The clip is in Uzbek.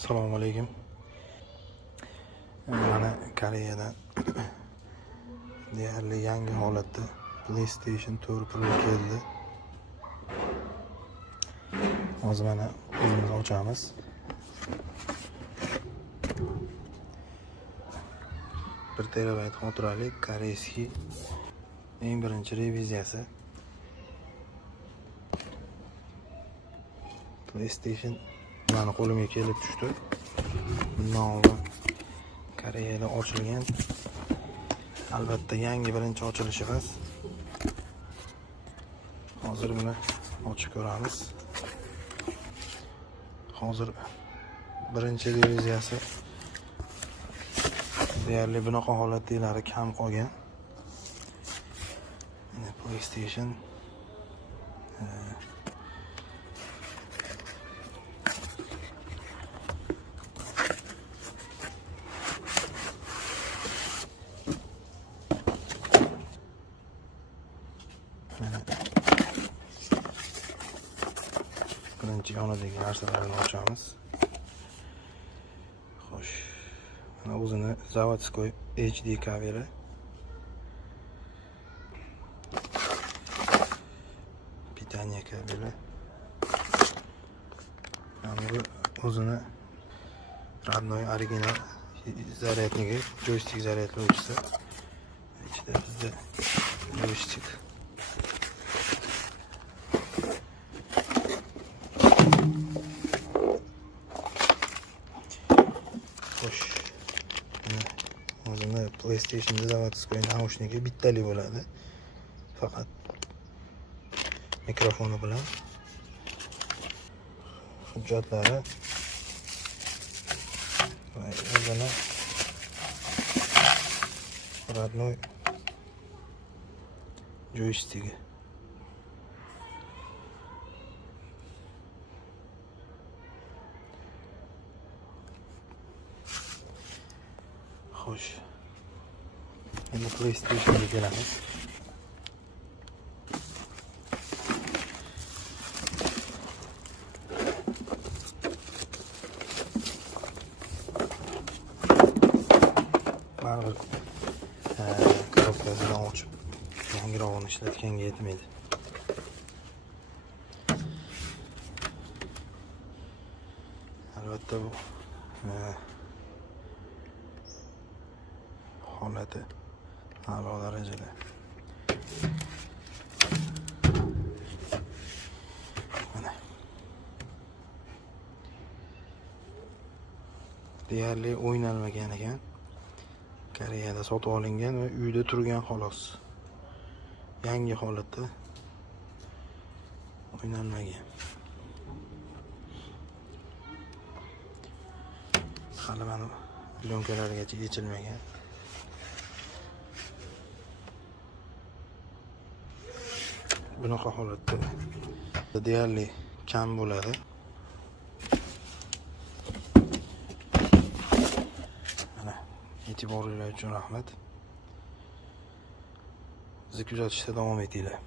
Assalomu alaykum. Mana Koreyadan deyarli yangi holatda PlayStation 4 Pro keldi. Hozir mana o'zimiz ochamiz. Bir terabayt xotirali koreyskiy eng birinchi reviziyasi. PlayStation mani qo'limga kelib tushdi. Bundan oldin Koreyada ochilgan. Albatta yangi birinchi ochilishi emas. Hozir buni ochib ko'ramiz. Hozir birinchi reviziyasi deyarli bunaqa holatlari kam qolgan. PlayStation birinchi yonidagi narsalarni ochamiz. Xo'sh. Mana o'zini zavodskoy HD kaveri. Pitaniya kabeli. Mana bu o'zini родной original zaryadniki, joystik zaryadlovchisi. İçinde bizde joystik. Xo'sh. O'zini PlayStation zavodskoy naushniki bittali bo'ladi. Faqat mikrofoni bilan. Hujjatlari va o'zini родной joystigi. Xo'sh. Endi PlayStationga kelamiz. Baribir korobkasidan ochib yangirog'ini ishlatganga yetmaydi. Albatta bu holati a'lo darajada. Mana deyarli o'ynalmagan ekan. Koreyada sotib olingan va uyda turgan xolos. Yangi holatda o'ynalmagan. Hali mana plyonkalargacha yechilmagan. Bunaqa holatda deyarli kam bo'ladi. Mana e'tiboringlar uchun rahmat. Bizni kuzatishda davom etinglar.